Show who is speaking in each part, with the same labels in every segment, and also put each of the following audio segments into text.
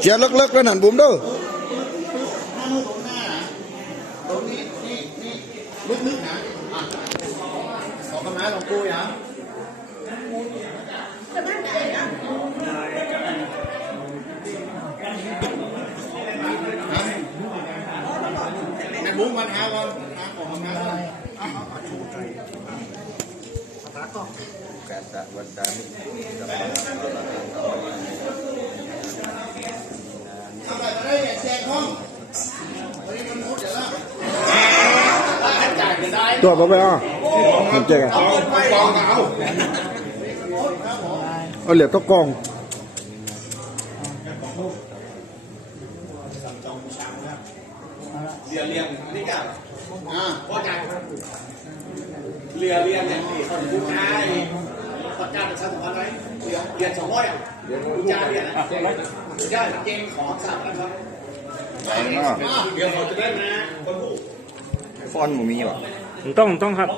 Speaker 1: เจียเลิกๆแล้วนั่นบุ๋มเด้อ
Speaker 2: ตรงนี้นี่นี่ลึกๆนะอะขอกระไม้หลวงปู่นะในมุ้งมันหาก่อนหาของกระไม้ก่อน
Speaker 1: กา ตะวันดามิ
Speaker 2: เอาแบบได้แจกห้องวันนี้มันพูด เดี๋ย
Speaker 1: นเจ๊กอะ
Speaker 2: เอาไปกองเอา
Speaker 1: เอาเหลียง
Speaker 3: เรือเรียงนี่กับ
Speaker 2: อ่า
Speaker 3: พ่อจ่ายเรือเรียงเนี่ยนี่คนผู้ชายพ่อจ้าจะช้สองพันไหมเรียนเรียนสองร้อยอะผู้ชายเรียนอะผู้ชายเก่งของสามพันครับ
Speaker 1: ไหนเนาะ
Speaker 3: เดี๋ยวเขาจะได้มาคนผู้
Speaker 1: ฟอนหมูมีว่ะ
Speaker 4: ต้องต้องครับ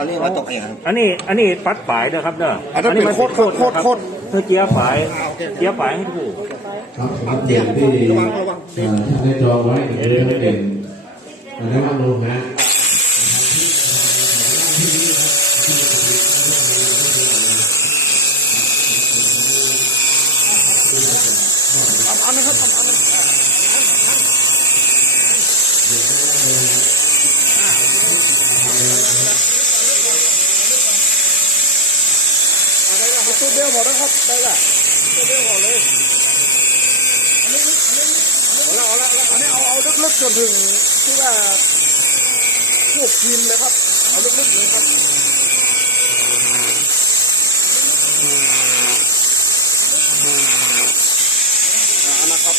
Speaker 4: อั
Speaker 1: นนี้มาตกอย่างครับ
Speaker 4: อันนี้อันนี้ปัดฝายเด้อครับเด้อ
Speaker 1: อันนั้นเป็นโคตรโคตรโคตร
Speaker 4: อเจียฝายเจียฝายให้ถูก
Speaker 5: ครับสำหรับเด็กที่เอ่อท่านได้จองไว้เดี๋ยวจะเป็นนะครับลงนะ
Speaker 1: ตัวเดียวหมดแล้วครับ ได้ละตัวเดียวหมดเลย
Speaker 2: อันนี้อันนี้
Speaker 1: เอาละเอาละอันนี้เอาเอาลึกๆจนถึงที่ว่าพวกทีมเลยครับ เอาลึกๆเลยครับอ่านะครับ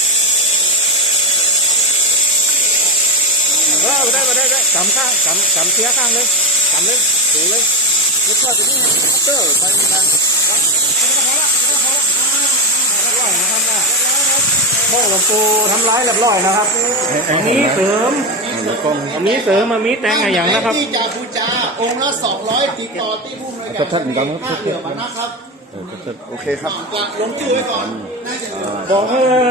Speaker 4: เออได้มาได้ได้กำข้างกำกำเจียข้างเลยกำเลยถูเลย
Speaker 1: รสชาติจะ นี่คัตเตอร์ไปทาง
Speaker 4: โม่หลวงปู่ทำร้ายเรียบร้อยนะครับ อันนี้เสริมอันนี้เสริมมามีแต่งอะไรอย่างนะครับ
Speaker 2: ที่จาพูจาองค์ละสองร้อยติดต่อที่ผู้อำนวยการท่าเรือมานะครับ
Speaker 1: โอเคครับ
Speaker 2: ฝากหลวงปู่ไว้ก่อนน่าจะเหลือ
Speaker 4: บอกเออ